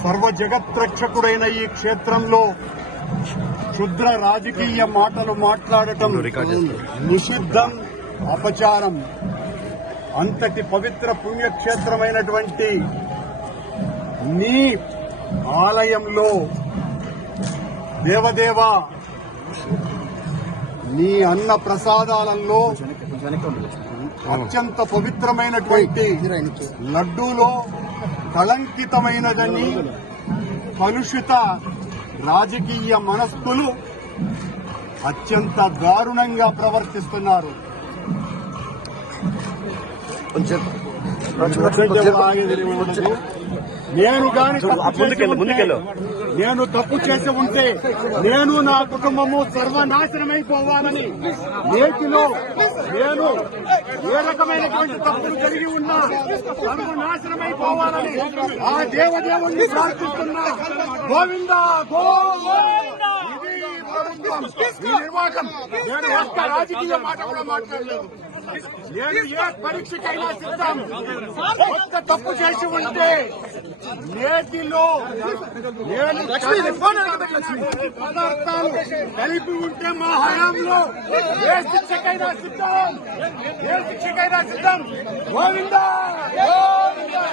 సర్వ జగత్రక్షకుడైన ఈ క్షేత్రంలో క్షుద్ర రాజకీయ మాటలు మాట్లాడటం నిషిద్ధం, అపచారం. అంతటి పవిత్ర పుణ్యక్షేత్రమైనటువంటి నీ ఆలయంలో దేవదేవ నీ అన్న ప్రసాదాలలో అత్యంత పవిత్రమైనటువంటి లడ్డూలో కళంకితమైనదని కలుషిత రాజకీయ మనస్కులు అత్యంత దారుణంగా ప్రవర్తిస్తున్నారు. నేను గాని నేను తప్పు చేసి ఉంటే నేను నా కుటుంబము సర్వనాశనమైపోవాలని, నేటిలో నేను ఏ రకమైనటువంటి తప్పులు కలిగి ఉన్నా సర్వనాశనమైపోవాలని ఆ దేవదేవుణ్ణి ప్రార్థిస్తున్నా. గోవిందా గోవిందా. ఇది ప్రభుత్వం, ఈ నిర్వాహకం. నేను ఒక్క రాజకీయ మాట కూడా మాట్లాడలేదు. నేను ఏ పరీక్షకైనా సిద్ధం. ఒక్క తప్పు చేసి ఉంటే నేటిలో నేను పదార్థాలు కలిపి ఉంటే మా హయాంలో ఏ శిక్షకైనా సిద్ధం, ఏ శిక్షకైనా సిద్ధం. గోవిందా గోవిందా.